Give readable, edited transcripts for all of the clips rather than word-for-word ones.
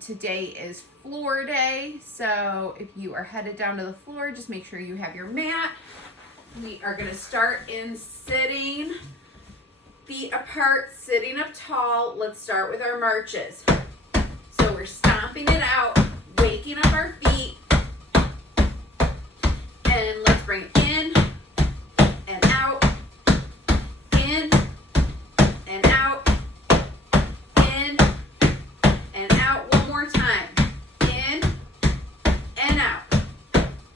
Today is floor day, so if you are headed down to the floor, just make sure you have your mat. We are going to start in sitting, feet apart, sitting up tall. Let's start with our marches. So we're stomping it out, waking up our feet, and let's bring it in and out, in and out, in and out. One more time, in and out.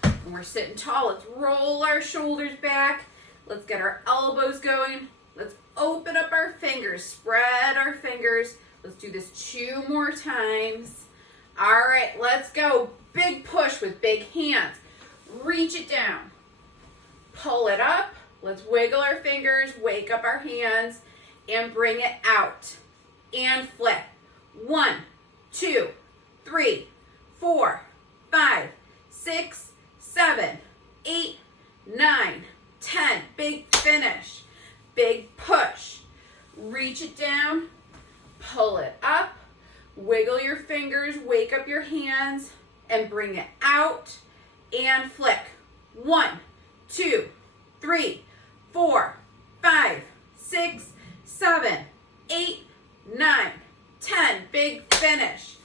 And we're sitting tall. Let's roll our shoulders back. Let's get our elbows going. Let's open up our fingers, spread our fingers. Let's do this 2 more times. All right, let's go. Big push with big hands. Reach it down. Pull it up. Let's wiggle our fingers, wake up our hands, and bring it out. And flip. 1, 2, 3, 4, 5, 6, 7, 8, 9, 10. Big finish. Big push. Reach it down. Pull it up. Wiggle your fingers, wake up your hands, and bring it out. And flick. 1, 2, 3, 4, 5, 6, 7, 8, 9, 10. Big finish.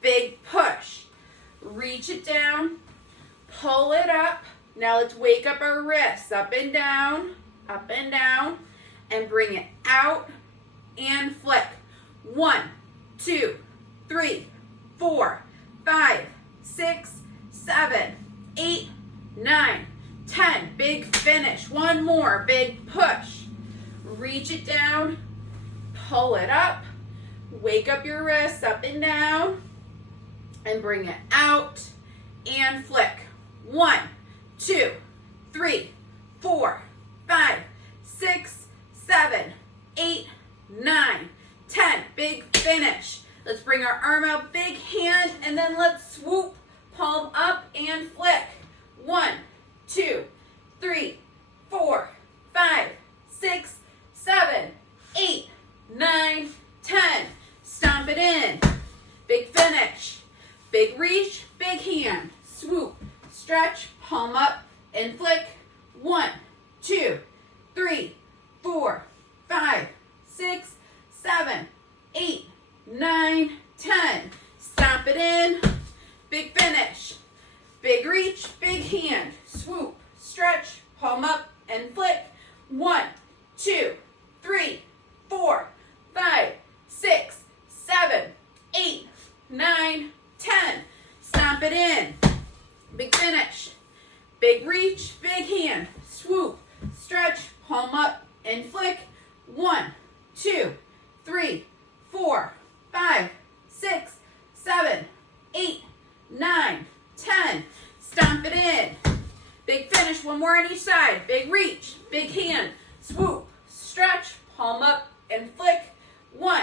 Big push. Reach it down. Pull it up. Now let's wake up our wrists. Up and down, and bring it out and flick. 1, 2, 3, 4, 5, 6, 7, 8, 9, 10. Big finish. One more. Big push. Reach it down. Pull it up. Wake up your wrists up and down. And bring it out and flick. 1, 2, 3, 4, 5, 6, 7, 8, 9, 10. Big finish. Let's bring our arm out, big hand, and then let's swoop, palm up and flick. 1, 2, 3, 4, 5, 6, 7, 8, 9, 10. Stomp it in. Big finish. Big reach, big hand. Swoop, stretch, palm up and flick. 1, 2, 3, 4, 5, 6, 7, 8, 9, 10. Stomp it in. Big finish. Big reach, big hand. Swoop, stretch, palm up and flick. 1, 2, 3, 4, 5, 6, 7, 8, 9, 10. Stomp it in. Big finish. Big reach, big hand. Swoop, stretch, palm up and flick. 1, 2, 3, 4, 5, 6, 7, 8, 9, 10. Stomp it in. Big finish. One more on each side. Big reach, big hand. Swoop, stretch, palm up and flick. 1,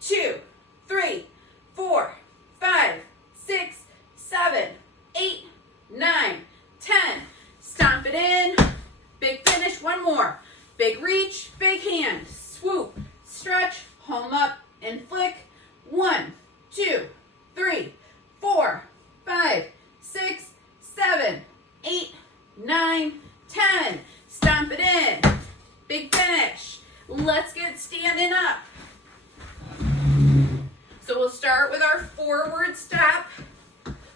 2, 3, 4, 5, 6, 7, 8, 9, 10. Stomp it in. Big finish. One more. Big reach, big hand. Swoop, stretch, palm up and flick. 1, 2, 3, 4, 5, 6, 7, 8, 9, 10. Stomp it in. Big finish. Let's get standing up. So we'll start with our forward step.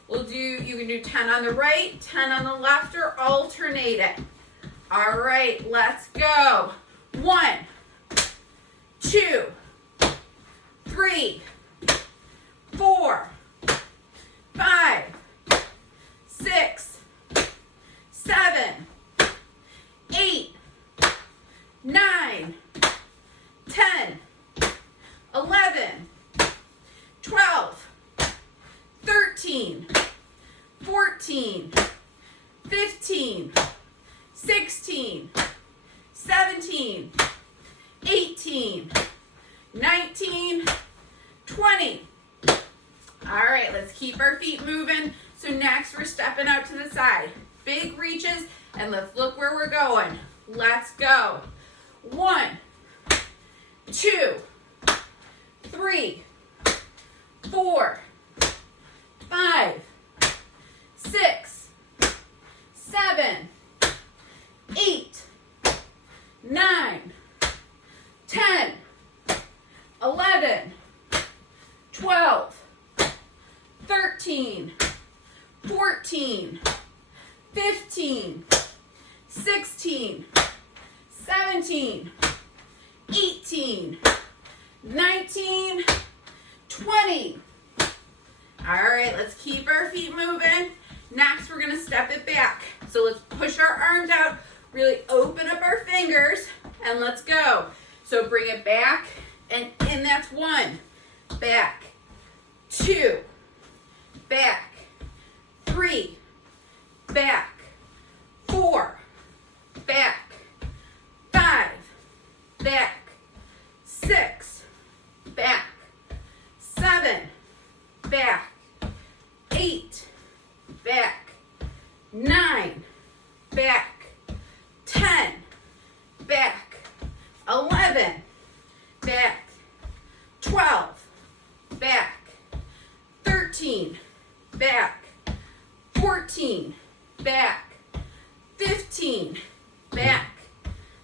You can do 10 on the right, 10 on the left, or alternate it. All right, let's go. 1, 2, 3, 4, 5, 6, 7, 8, 9, 10, 11, 12, 13, 14, 15, 16, 17, 18, 19, 20. All right, let's keep our feet moving. So next we're stepping out to the side. Big reaches, and let's look where we're going. Let's go. 1, 2, 3, 4, 5, 6, 7, 8, 9, 10, 11, 12, 13, 14, 15, 16, 17, 18, 19, 20. All right, let's keep our feet moving. Next, we're gonna step it back. So let's push our arms out, really open up our fingers, and let's go. So bring it back, and in, that's 1, back, 2, back, 3, back, 4, back, 5, back, 6, back, 7, back, 8, back, 9, back, 10, back, 11, back, 12, back, 13, back, 14, back, 15, back,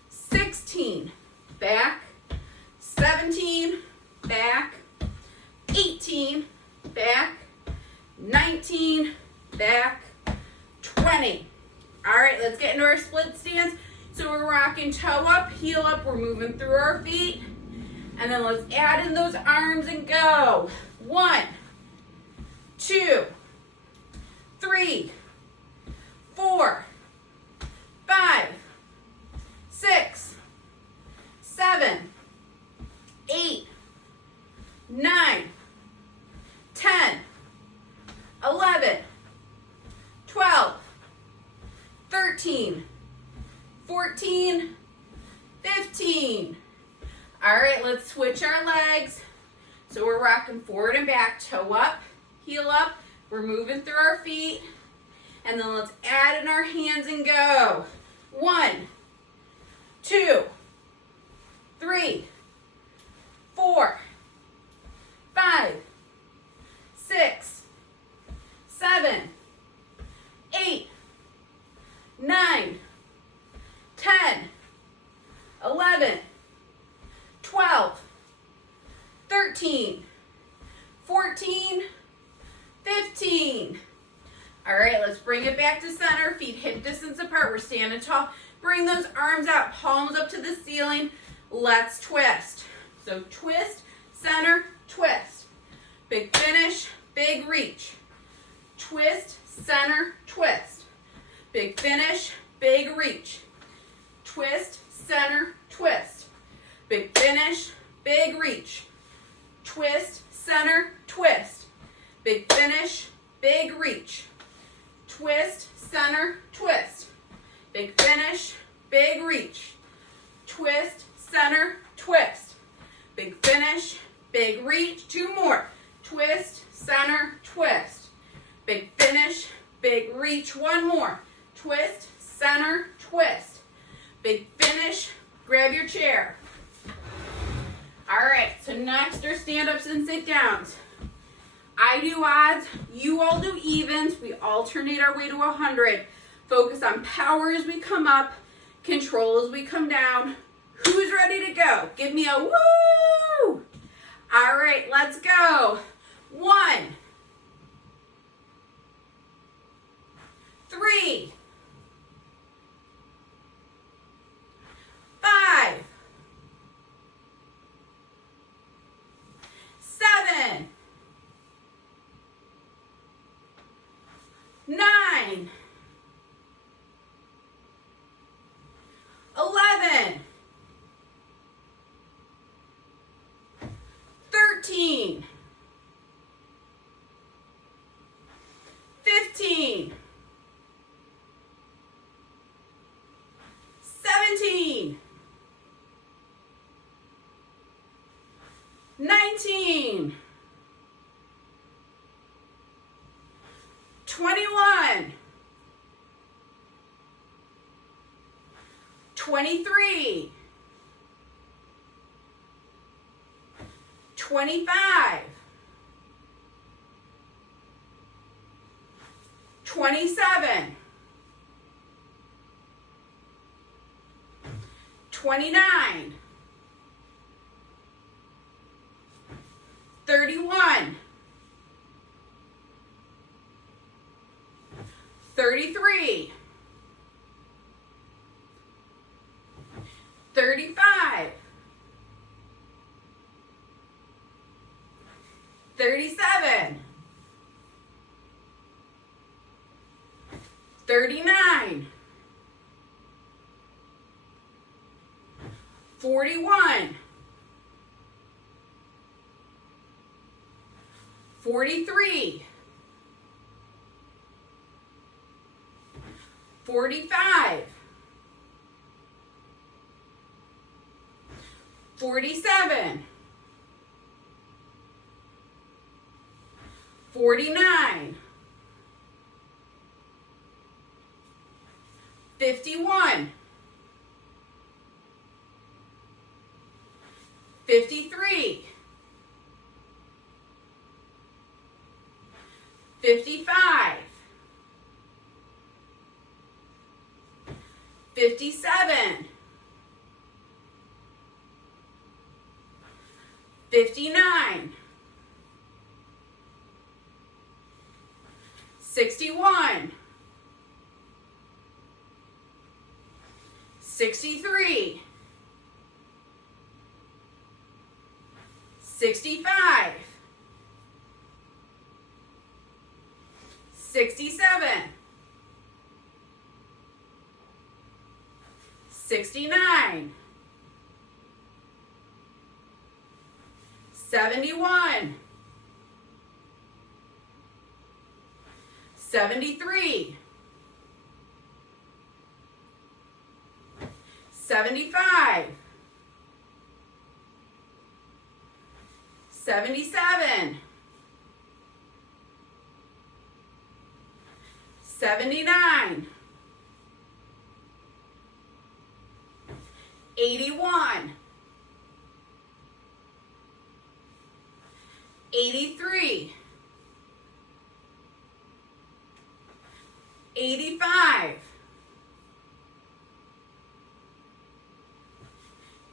16, back, 17, back, 18, back, 19, back, 20. All right, let's get into our split stance. So we're rocking toe up, heel up. We're moving through our feet. And then let's add in those arms and go. 1, 2, 3, 4, 5, 6, 7, 8, 9, 10, 11, 12, 13, 14, 15. All right, let's switch our legs. So we're rocking forward and back, toe up, heel up. We're moving through our feet. And then let's add in our hands and go. 1, 2, 3, 4, 5, 6, 7, 8, 9, 10, 11, 12, 13, 14, 15. All right, let's bring it back to center. Feet hip distance apart. We're standing tall. Bring those arms out, palms up to the ceiling. Let's twist. So twist, center, twist. Big finish, big reach. Twist, center, twist. Big finish, big reach. Twist, center, twist. Big finish, big reach. Twist, center, twist. Big finish, big reach. Twist, center, twist. Big finish, big reach. Twist, center, twist. Big finish, big reach. 2 more. Twist, center, twist. Big finish, big reach. 1 more. Twist, center, twist. Big finish, grab your chair. All right, so next are stand-ups and sit-downs. I do odds, you all do evens. We alternate our way to 100. Focus on power as we come up, control as we come down. Who's ready to go? Give me a woo! All right, let's go. 1, 3, 5, 7, 9, 11, 13, 15, 17, 19, 21, 23, 25, 27, 29, 31, 33, 35, 37, 39, 41, 43, 45, 47, 49, 51, 53, 55, 57, 59, 61, 63, 65, 67, 69, 71, 73, 75, 77, 79, 81, 83, 85,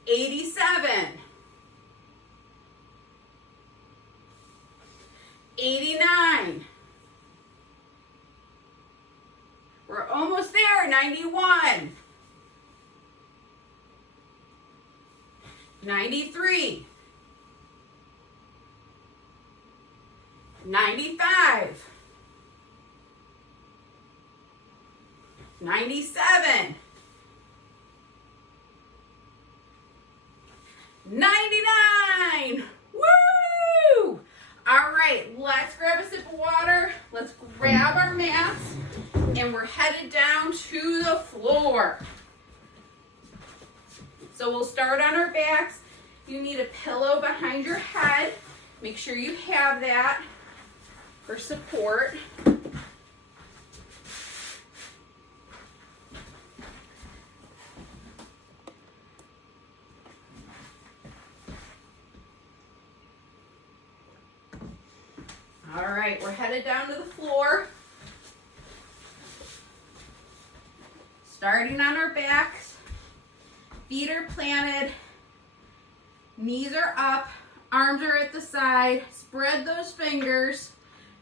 87, 89. We're almost there, 91. 93. 95. 97. 99. Woo! All right, let's grab a sip of water. Let's grab our mats, and we're headed down to the floor. So we'll start on our backs. You need a pillow behind your head. Make sure you have that for support. All right, we're headed down to the floor. Starting on our backs, feet are planted, knees are up, arms are at the side, spread those fingers,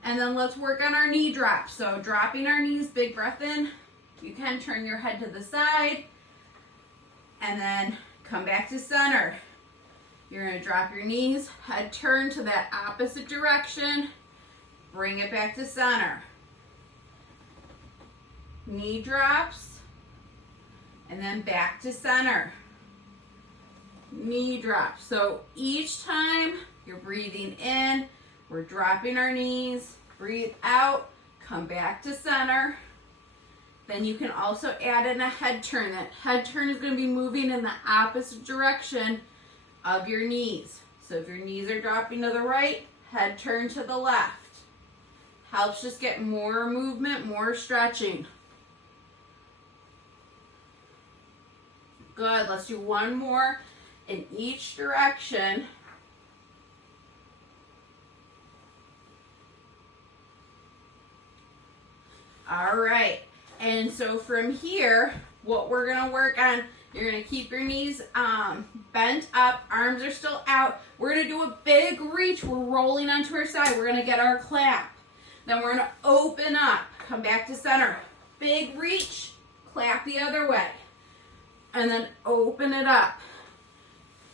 and then let's work on our knee drops. So dropping our knees, big breath in. You can turn your head to the side, and then come back to center. You're gonna drop your knees, head turn to that opposite direction, bring it back to center. Knee drops, and then back to center. Knee drops. So each time you're breathing in, we're dropping our knees, breathe out, come back to center. Then you can also add in a head turn. That head turn is going to be moving in the opposite direction of your knees. So if your knees are dropping to the right, head turn to the left. Helps just get more movement, more stretching. Good, let's do one more in each direction. All right. And so from here, what we're going to work on, you're going to keep your knees bent up, arms are still out. We're going to do a big reach. We're rolling onto our side. We're going to get our clap. Then we're going to open up, come back to center. Big reach, clap the other way. And then open it up.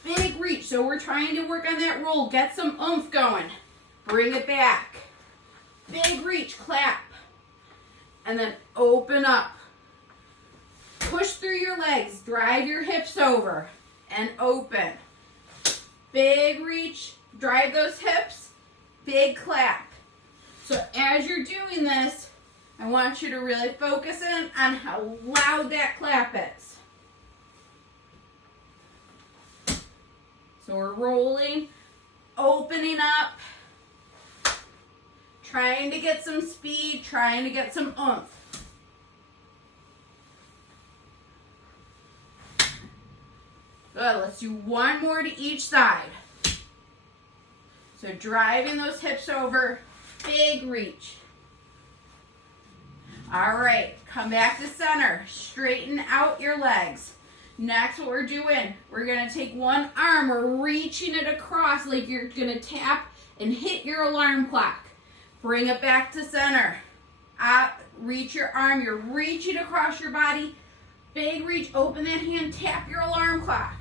Big reach. So we're trying to work on that roll. Get some oomph going. Bring it back. Big reach, clap. And then open up. Push through your legs. Drive your hips over. And open. Big reach. Drive those hips. Big clap. So as you're doing this, I want you to really focus in on how loud that clap is. So we're rolling, opening up, trying to get some speed, trying to get some oomph. Good, let's do one more to each side. So driving those hips over, big reach. All right, come back to center, straighten out your legs. Next, what we're doing, we're going to take one arm, we're reaching it across like you're going to tap and hit your alarm clock. Bring it back to center. Reach your arm, you're reaching across your body. Big reach, open that hand, tap your alarm clock.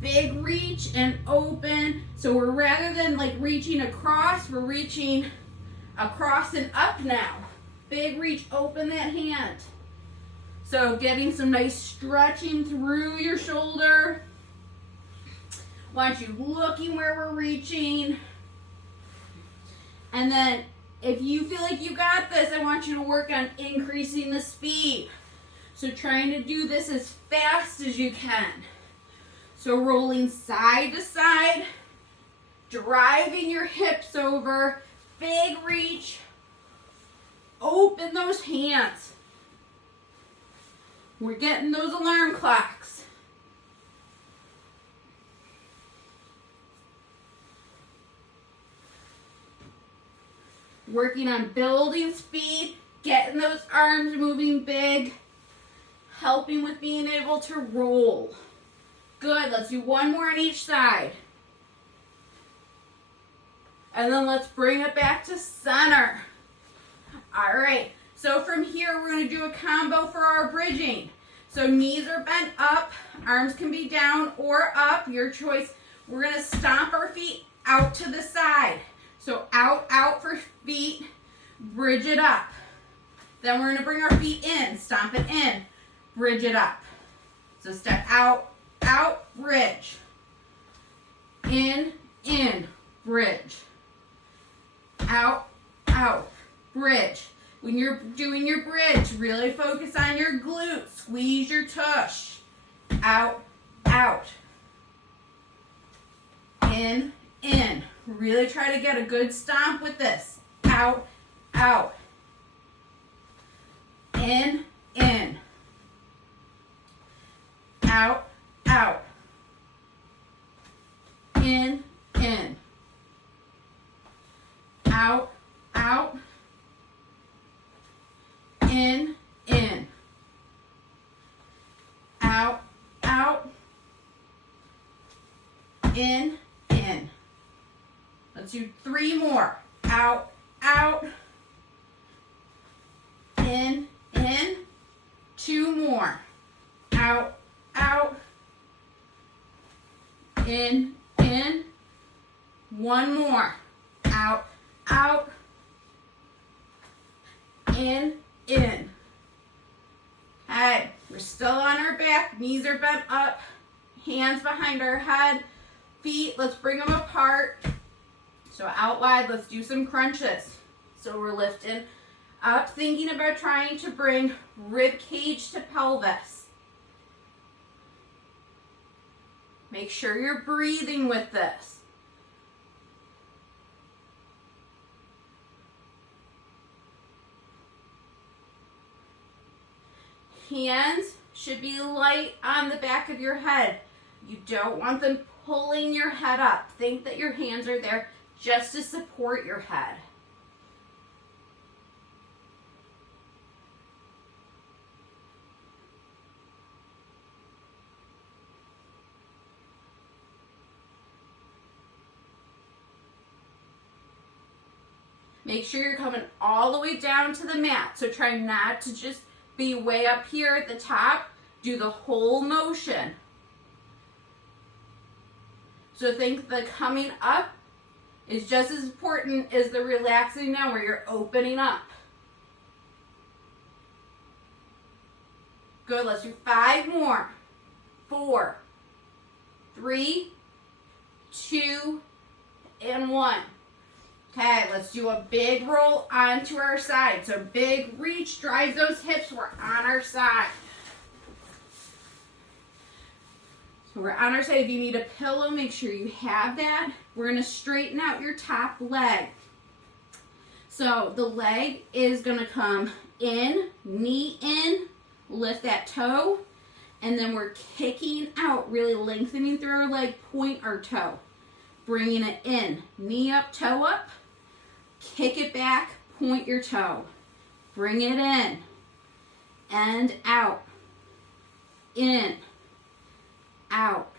Big reach and open. So we're rather than like reaching across, we're reaching across and up now. Big reach, open that hand. So getting some nice stretching through your shoulder. Want you looking where we're reaching. And then if you feel like you got this, I want you to work on increasing the speed. So trying to do this as fast as you can. So rolling side to side, driving your hips over, big reach, open those hands. We're getting those alarm clocks. Working on building speed, getting those arms moving big, helping with being able to roll. Good, let's do one more on each side. And then let's bring it back to center. All right, so from here we're going to do a combo for our bridging. So knees are bent up, arms can be down or up, your choice. We're going to stomp our feet out to the side. So out for feet, bridge it up. Then we're going to bring our feet in, stomp it in, bridge it up. So step out, bridge. In, bridge. Out, bridge. When you're doing your bridge, really focus on your glutes. Squeeze your tush. Out. In. Really try to get a good stomp with this. Out. In. Out. In. Out. In. Out. In. Let's do 3 more. Out. In. 2 more. Out. In. 1 more. Out. In. Head. We're still on our back. Knees are bent up. Hands behind our head. Feet, let's bring them apart. So out wide, let's do some crunches. So we're lifting up, thinking about trying to bring rib cage to pelvis. Make sure you're breathing with this. Hands should be light on the back of your head. You don't want them pulling your head up. Think that your hands are there just to support your head. Make sure you're coming all the way down to the mat. So try not to just be way up here at the top. Do the whole motion. So think the coming up is just as important as the relaxing down where you're opening up. Good, let's do 5 more. 4, 3, 2, and 1. Okay, let's do a big roll onto our side. So big reach, drive those hips, we're on our side. So we're on our side. If you need a pillow, make sure you have that. We're gonna straighten out your top leg. So the leg is gonna come in, knee in, lift that toe, and then we're kicking out, really lengthening through our leg, point our toe. Bringing it in, knee up, toe up, kick it back, point your toe. Bring it in, and out, in, out.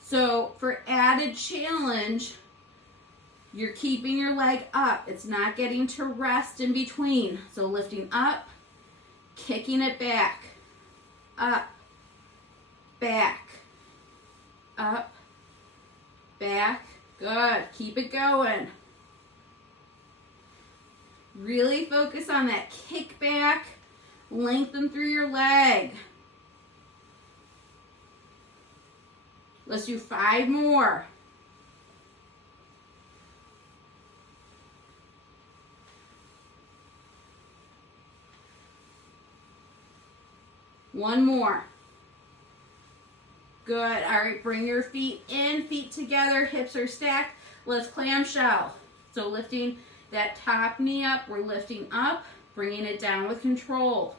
So for added challenge, you're keeping your leg up. It's not getting to rest in between. So lifting up, kicking it back, up, back, up, back. Good. Keep it going. Really focus on that kick back, lengthen through your leg. Let's do 5 more. One more. Good. All right, bring your feet in, feet together, hips are stacked. Let's clamshell. So lifting that top knee up, we're lifting up, bringing it down with control.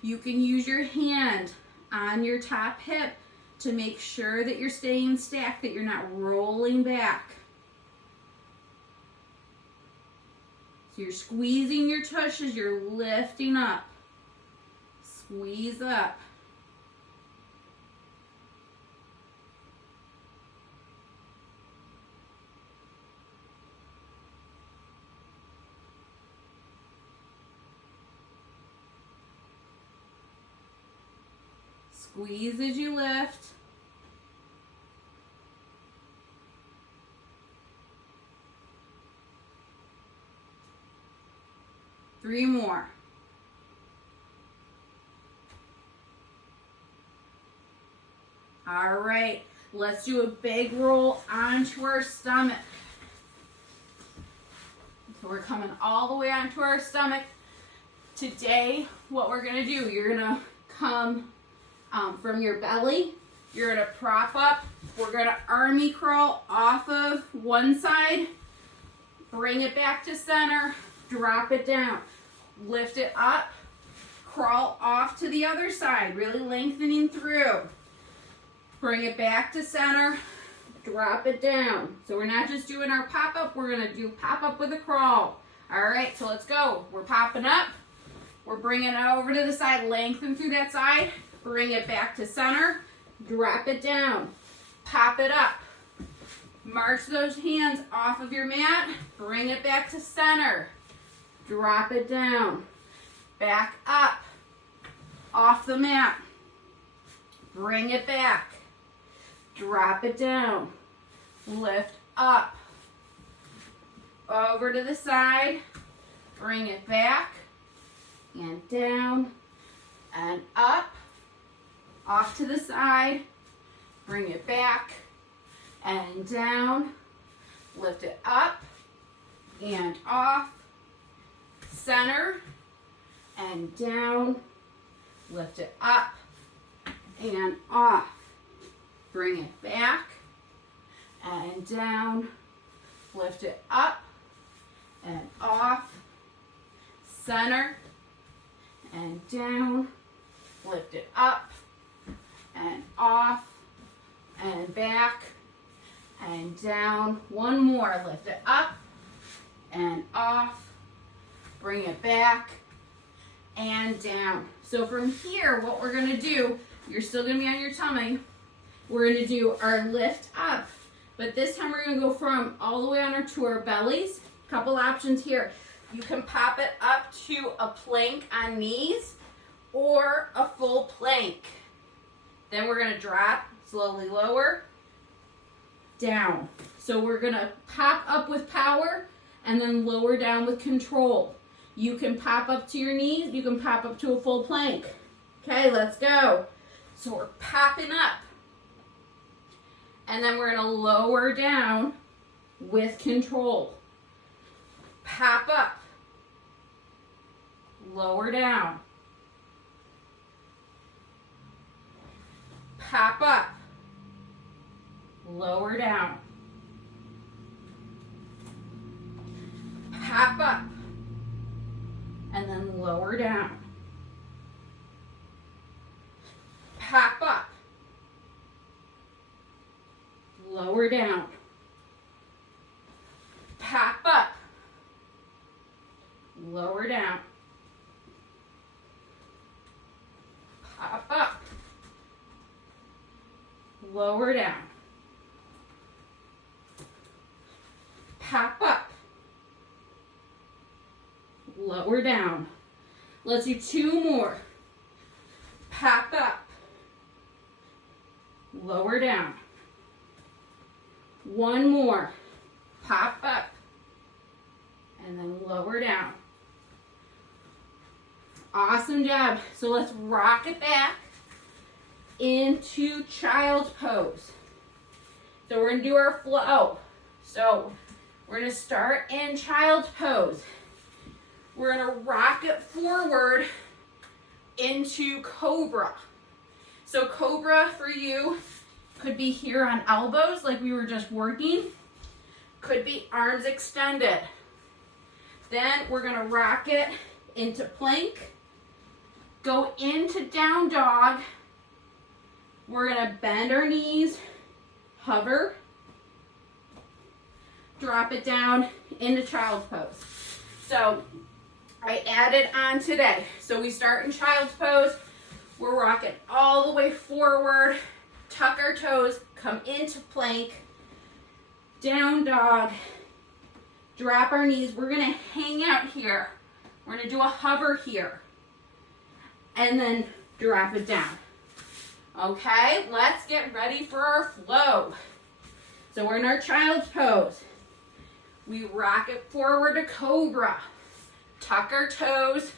You can use your hand on your top hip to make sure that you're staying stacked, that you're not rolling back. So you're squeezing your tush as you're lifting up. Squeeze up. Squeeze as you lift. Three more. All right, let's do a big roll onto our stomach. So we're coming all the way onto our stomach. Today, what we're gonna do, you're gonna come from your belly, you're gonna prop up, we're gonna army crawl off of one side, bring it back to center, drop it down, lift it up, crawl off to the other side, really lengthening through. Bring it back to center, drop it down. So we're not just doing our pop-up, we're gonna do pop-up with a crawl. All right, so let's go. We're popping up, we're bringing it over to the side, lengthen through that side, bring it back to center, drop it down, pop it up. March those hands off of your mat, bring it back to center, drop it down, back up, off the mat, bring it back, drop it down, lift up, over to the side, bring it back, and down, and up, off to the side, bring it back, and down, lift it up, and off, center, and down, lift it up, and off. Bring it back and down, lift it up and off, center and down, lift it up and off and back and down. One more, lift it up and off, bring it back and down. So from here, what we're gonna do, you're still gonna be on your tummy. We're gonna do our lift up, but this time we're gonna go from all the way to our bellies, Couple options here. You can pop it up to a plank on knees or a full plank. Then we're going to drop, slowly lower, down. So we're going to pop up with power and then lower down with control. You can pop up to your knees, you can pop up to a full plank. Okay, let's go. So we're popping up. And then we're going to lower down with control. Pop up. Lower down. Pop up. Lower down. Pop up. And then lower down. Pop up. Lower down. Pop up. Lower down. Pop up. Lower down. Pop up. Lower down. Let's do 2 more. Pop up. Lower down. 1 more. Pop up. And then lower down. Awesome job. So let's rock it back into child's pose. So we're going to do our flow. So we're going to start in child's pose. We're going to rock it forward into cobra. So cobra for you could be here on elbows like we were just working. Could be arms extended. Then we're going to rock it into plank. Go into down dog. We're going to bend our knees, hover, drop it down into child's pose. So I added on today. So we start in child's pose. We're rocking all the way forward, tuck our toes, come into plank, down dog, drop our knees. We're going to hang out here. We're going to do a hover here. And then drop it down. Okay, let's get ready for our flow. So we're in our child's pose. We rock it forward to cobra. Tuck our toes,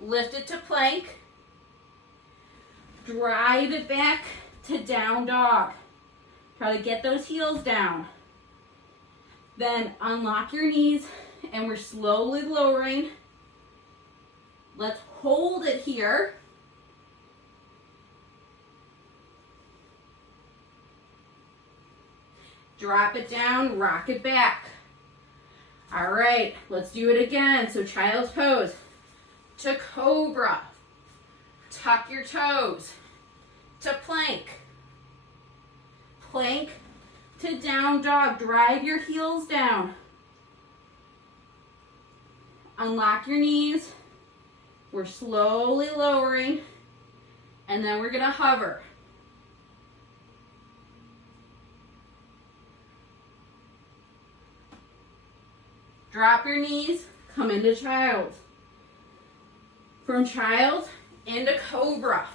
lift it to plank. Drive it back to down dog. Try to get those heels down. Then unlock your knees and we're slowly lowering. Let's hold it here. Drop it down, rock it back. All right, let's do it again. So child's pose to cobra. Tuck your toes to plank. Plank to down dog. Drive your heels down. Unlock your knees. We're slowly lowering. And then we're going to hover. Drop your knees, come into child. From child into cobra.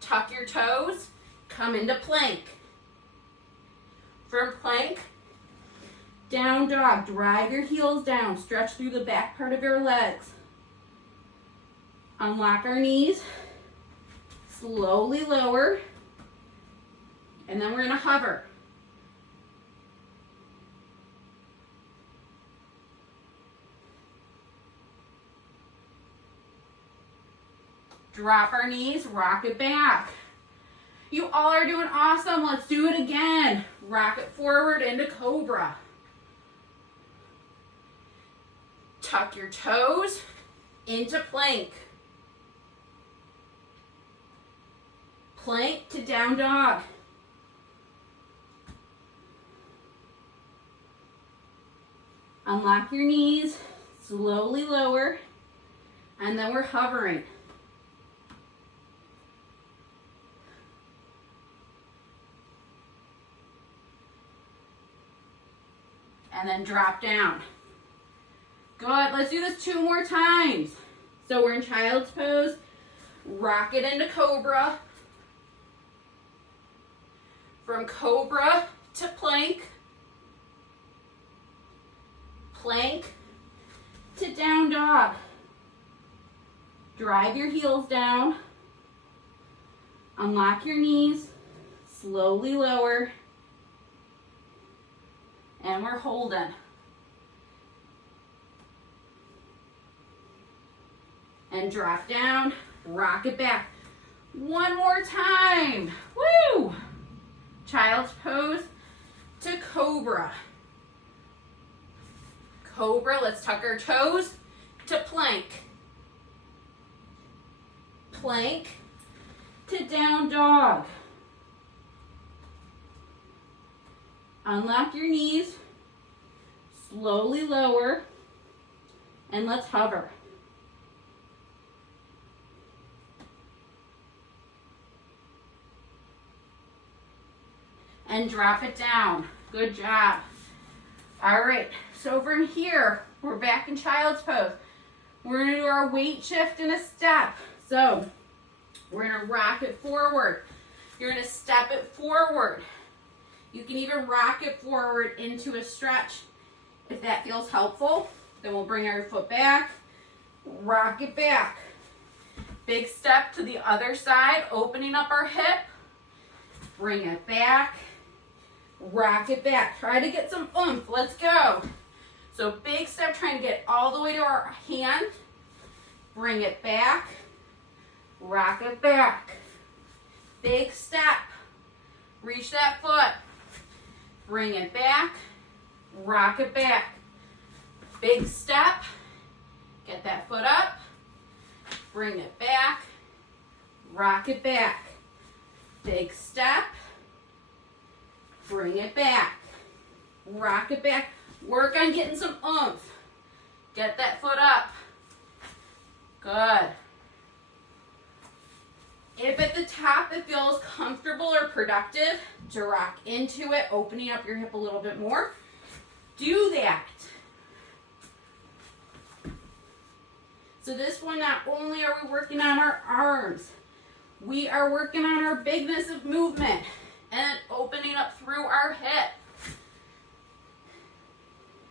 Tuck your toes, come into plank. From plank, down dog. Drive your heels down, stretch through the back part of your legs. Unlock our knees, slowly lower, and then we're going to hover. Drop our knees, rock it back. You all are doing awesome. Let's do it again. Rock it forward into cobra. Tuck your toes into plank. Plank to down dog. Unlock your knees, slowly lower, and then we're hovering. and then drop down. Good, let's do this 2 more times. So we're in child's pose, rock it into cobra. From cobra to plank, plank to down dog. Drive your heels down, unlock your knees, slowly lower, and we're holding. And drop down, rock it back. 1 more time, woo! Child's pose to cobra. Cobra, let's tuck our toes to plank. Plank to down dog. Unlock your knees, slowly lower, and let's hover. And drop it down. Good job. All right, so from here, we're back in child's pose. We're gonna do our weight shift in a step. So we're gonna rock it forward. You're gonna step it forward. You can even rock it forward into a stretch if that feels helpful. Then we'll bring our foot back, rock it back. Big step to the other side, opening up our hip. Bring it back, rock it back. Try to get some oomph, let's go. So big step, trying to get all the way to our hand. Bring it back, rock it back. Big step, reach that foot. Bring it back, rock it back. Big step, get that foot up. Bring it back, rock it back. Big step, bring it back, rock it back. Work on getting some oomph. Get that foot up. Good. If at the top it feels comfortable or productive to rock into it, opening up your hip a little bit more, do that. So this one, not only are we working on our arms, we are working on our bigness of movement and opening up through our hip.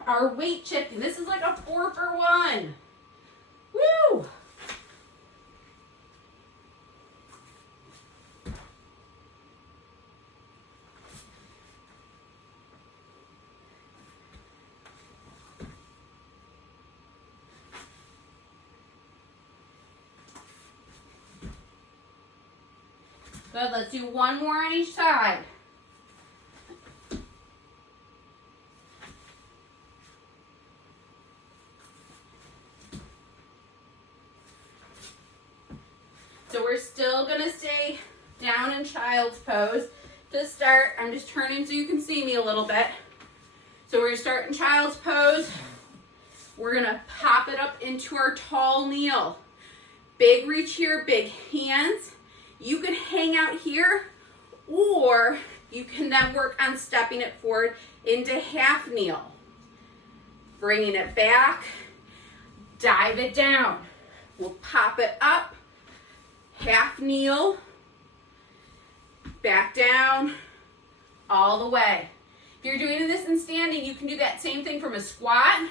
Our weight shifting. This is like a 4-for-1. Woo! Good, let's do 1 more on each side. So we're still gonna stay down in child's pose. To start, I'm just turning so you can see me a little bit. So we're gonna start in child's pose. We're gonna pop it up into our tall kneel. Big reach here, big hands. You can hang out here, or you can then work on stepping it forward into half kneel. Bringing it back, dive it down. We'll pop it up, half kneel, back down, all the way. If you're doing this in standing, you can do that same thing from a squat,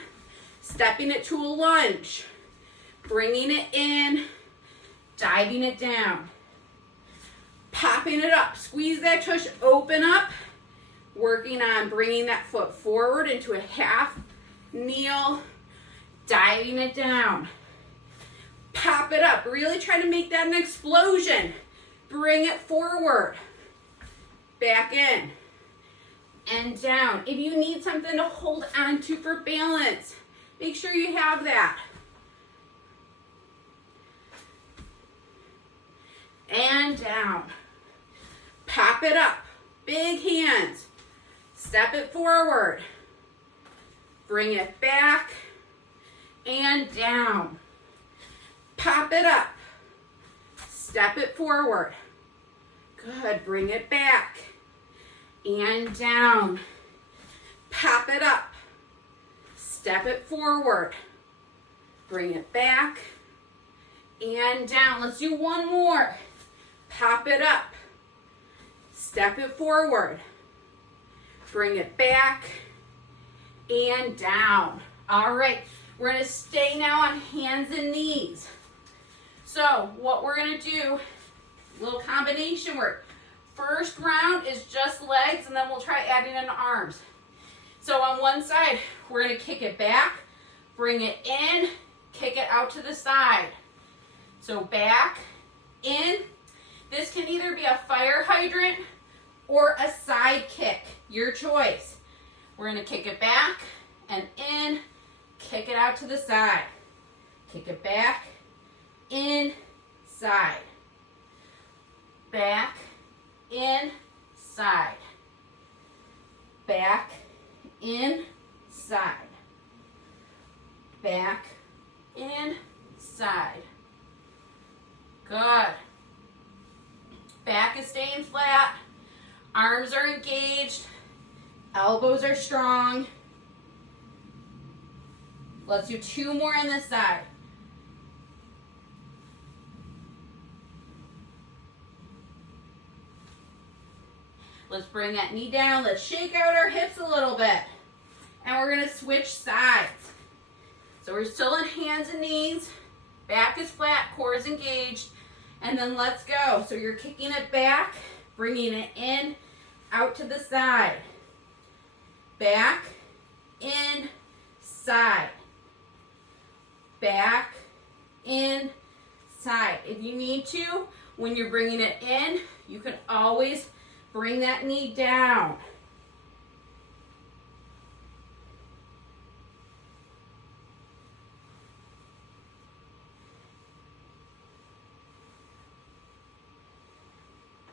stepping it to a lunge, bringing it in, diving it down. Popping it up, squeeze that tush, open up, working on bringing that foot forward into a half kneel, diving it down. Pop it up, really try to make that an explosion. Bring it forward, back in, and down. If you need something to hold on to for balance, make sure you have that. And down. Pop it up. Big hands. Step it forward. Bring it back and down. Pop it up. Step it forward. Good. Bring it back and down. Pop it up. Step it forward. Bring it back and down. Let's do one more. Pop it up. Step it forward. Bring it back and down. All right, we're gonna stay now on hands and knees. So what we're gonna do, little combination work. First round is just legs, and then we'll try adding in arms. So on one side, we're gonna kick it back, bring it in, kick it out to the side. So back, in. This can either be a fire hydrant or a side kick, your choice. We're gonna kick it back and in, kick it out to the side. Kick it back, in, side. Back, in, side. Back, in, side. Back, in, side. Good. Back is staying flat. Arms are engaged. Elbows are strong. Let's do two more on this side. Let's bring that knee down. Let's shake out our hips a little bit. And we're going to switch sides. So we're still in hands and knees. Back is flat, core is engaged. And then let's go. So you're kicking it back, bringing it in, out to the side. Back, in, side. Back, in, side. If you need to, when you're bringing it in, you can always bring that knee down.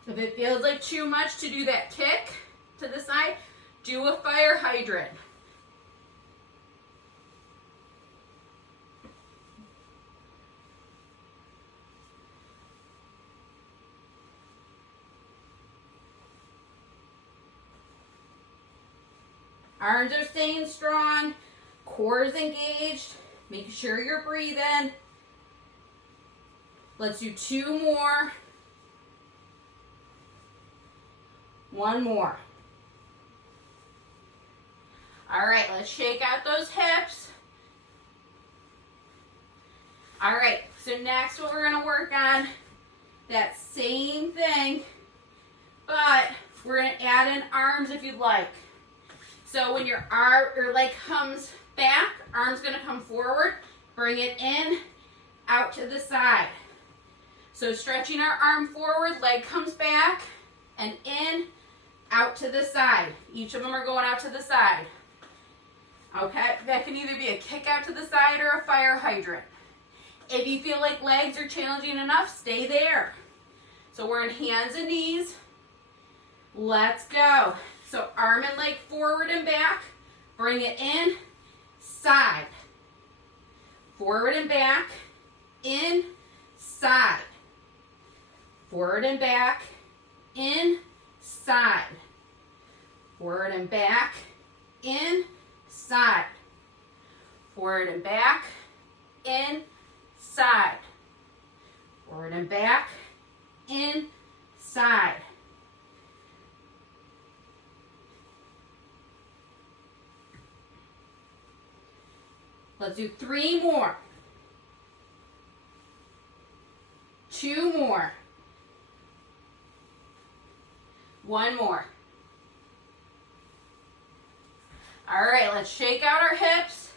If it feels like too much to do that kick to the side, do a fire hydrant. Arms are staying strong, core is engaged. Make sure you're breathing. Let's do two more. One more. All right, let's shake out those hips. All right, so next what we're gonna work on, that same thing, but we're gonna add in arms if you'd like. So when your leg comes back, arm's gonna come forward, bring it in, out to the side. So stretching our arm forward, leg comes back, and in, out to the side. Each of them are going out to the side. Okay, that can either be a kick out to the side or a fire hydrant. If you feel like legs are challenging enough, stay there. So we're in hands and knees. Let's go. So arm and leg forward and back. Bring it in, side. Forward and back, in, side. Forward and back, in, side. Forward and back, in, side. Forward and back, in, side. Forward and back, in, side. Let's do three more. Two more. One more. All right, let's shake out our hips.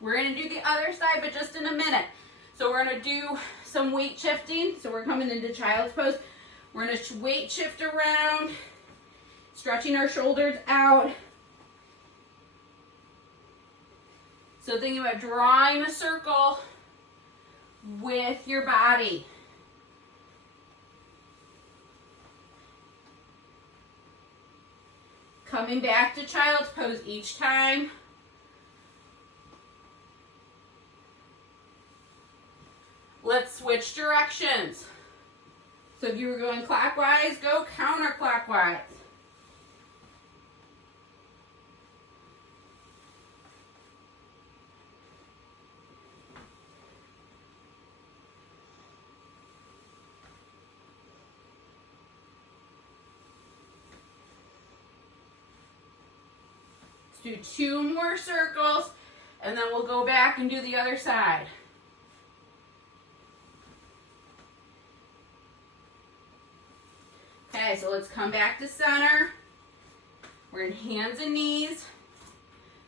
We're going to do the other side, but just in a minute. So we're going to do some weight shifting. So we're coming into child's pose. We're going to weight shift around, stretching our shoulders out. So thinking about drawing a circle with your body. Coming back to child's pose each time. Let's switch directions. So if you were going clockwise, go counterclockwise. do 2 more circles, and then we'll go back and do the other side. Okay, so let's come back to center. We're in hands and knees.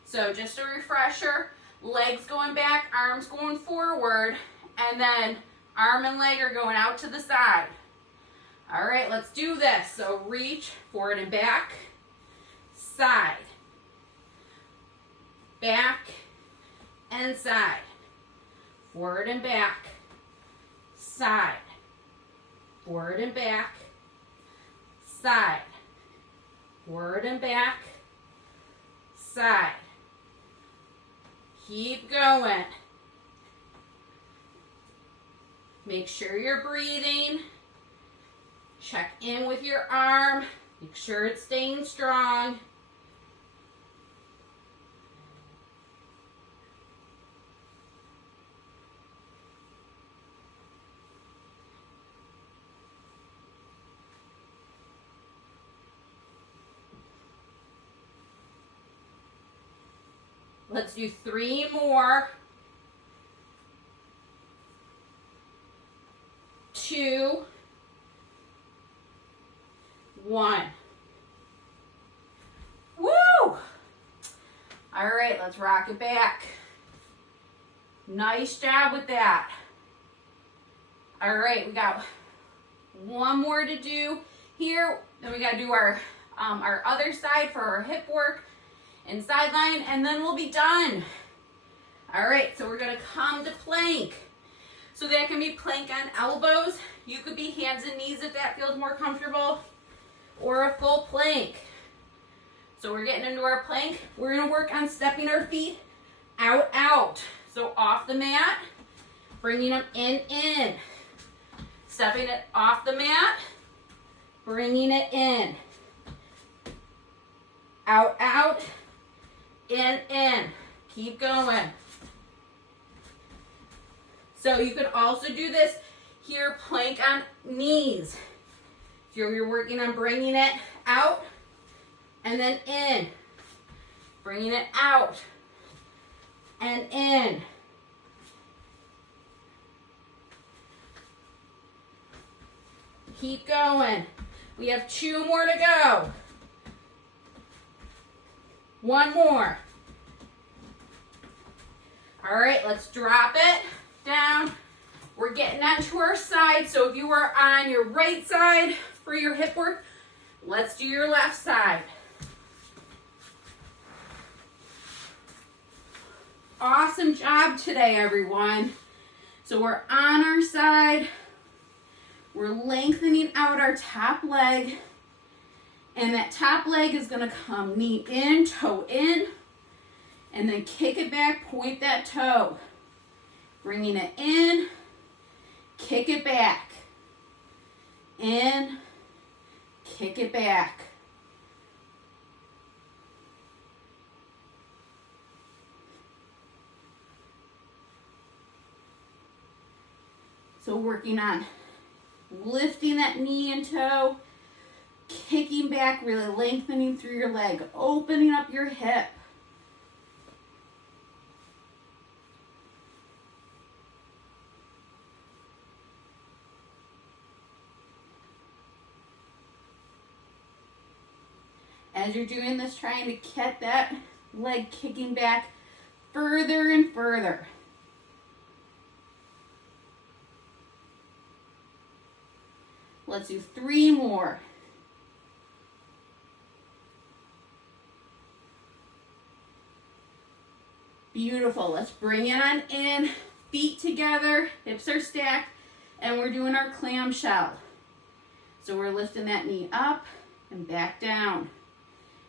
So just a refresher, legs going back, arms going forward, and then arm and leg are going out to the side. All right, let's do this. So reach forward and back, side, back and side, forward and back, side, forward and back, side, forward and back, side. Keep going. Make sure you're breathing. Check in with your arm. Make sure it's staying strong. Let's do 3 more. 2, 1. Woo! All right, let's rock it back. Nice job with that. All right, we got 1 more to do here. Then we got to do our other side for our hip work and sideline, and then we'll be done. All right, so we're gonna come to plank. So that can be plank on elbows. You could be hands and knees if that feels more comfortable, or a full plank. So we're getting into our plank. We're gonna work on stepping our feet out, out. So off the mat, bringing them in. Stepping it off the mat, bringing it in. Out, out. In. Keep going. So you could also do this here, plank on knees. So you're working on bringing it out and then in. Bringing it out and in. Keep going. We have 2 more to go. 1 more. All right, let's drop it down. We're getting onto our side. So if you are on your right side for your hip work, let's do your left side. Awesome job today, everyone. So we're on our side. We're lengthening out our top leg. And that top leg is going to come knee in, toe in, and then kick it back, point that toe. Bringing it in, kick it back. In, kick it back. So working on lifting that knee and toe, kicking back, really lengthening through your leg, opening up your hip. As you're doing this, trying to get that leg kicking back further and further. Let's do 3 more. Beautiful. Let's bring it on in, feet together, hips are stacked, and we're doing our clamshell. So we're lifting that knee up and back down.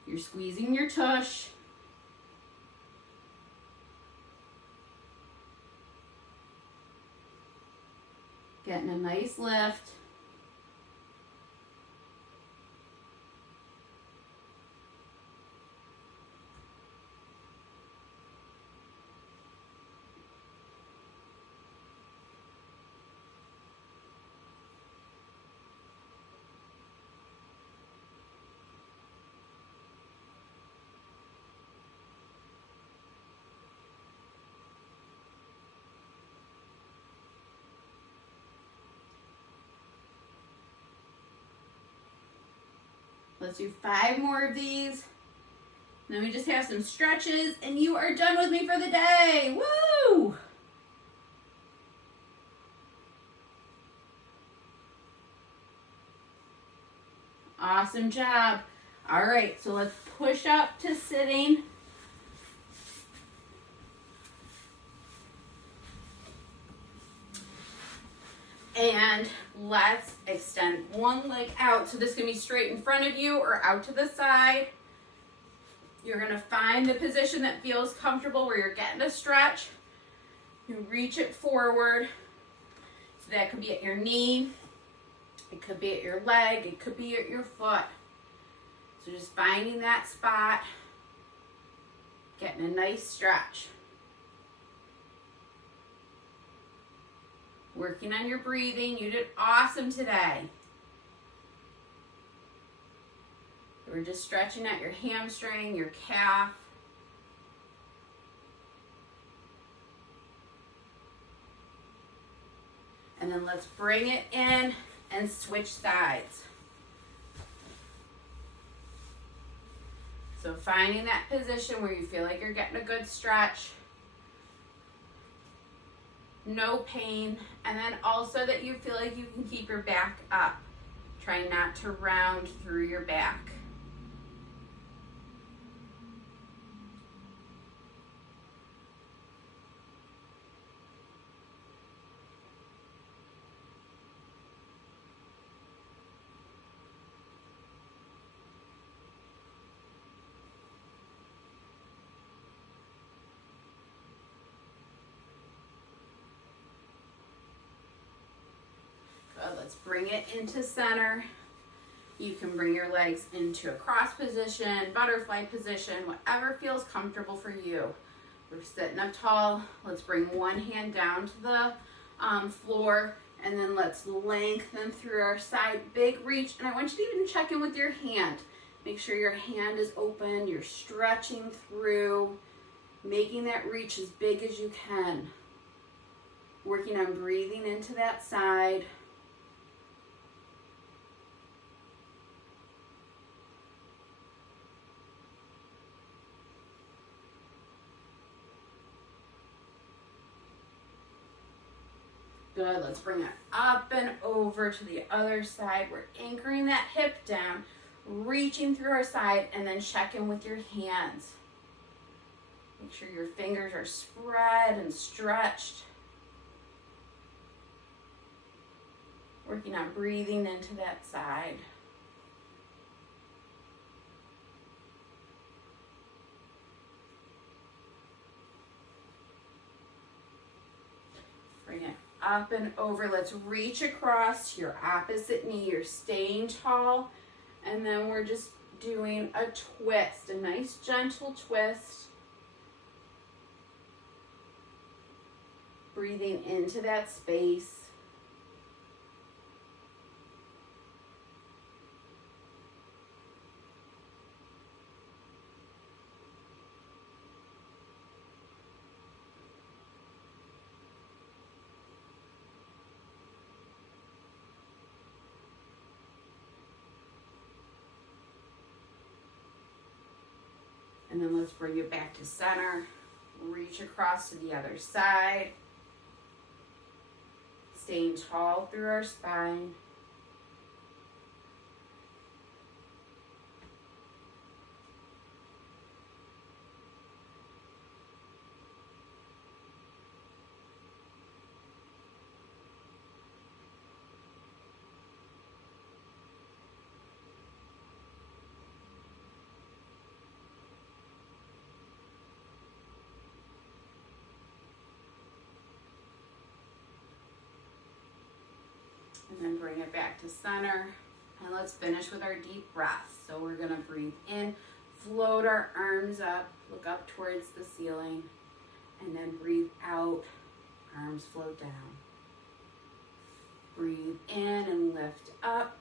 You're squeezing your tush. Getting a nice lift. Let's do 5 more of these. Then we just have some stretches and you are done with me for the day. Woo! Awesome job. All right, so let's push up to sitting. And let's extend one leg out. So this can be straight in front of you or out to the side. You're gonna find the position that feels comfortable where you're getting a stretch. You reach it forward. So that could be at your knee. It could be at your leg. It could be at your foot. So just finding that spot, getting a nice stretch. Working on your breathing. You did awesome today. We're just stretching out your hamstring, your calf. And then let's bring it in and switch sides. So finding that position where you feel like you're getting a good stretch. No pain. And then also that you feel like you can keep your back up. Try not to round through your back. Let's bring it into center. You can bring your legs into a cross position, butterfly position, whatever feels comfortable for you. We're sitting up tall. Let's bring one hand down to the floor, and then let's lengthen through our side, big reach. And I want you to even check in with your hand. Make sure your hand is open, you're stretching through, making that reach as big as you can. Working on breathing into that side. Good, let's bring it up and over to the other side. We're anchoring that hip down, reaching through our side, and then check in with your hands. Make sure your fingers are spread and stretched. Working on breathing into that side. Bring it up and over. Let's reach across to your opposite knee. You're staying tall. And then we're just doing a twist, a nice gentle twist. Breathing into that space. And then let's bring it back to center. Reach across to the other side. Staying tall through our spine. And then bring it back to center. And let's finish with our deep breath. So we're gonna breathe in, float our arms up, look up towards the ceiling, and then breathe out, arms float down. Breathe in and lift up.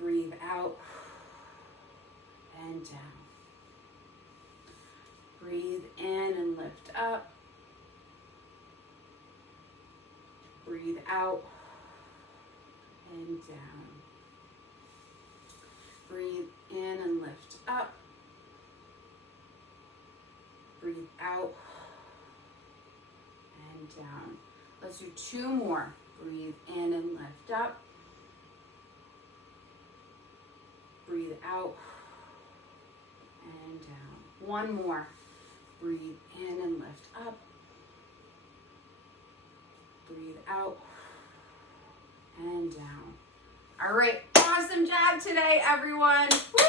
Breathe out and down. Breathe in and lift up. Breathe out and down. in and lift up. Breathe out and down. Let's do 2 more. Breathe in and lift up. Breathe out and down. 1 more. Breathe in and lift up. Breathe out and down. All right, awesome job today, everyone. Woo!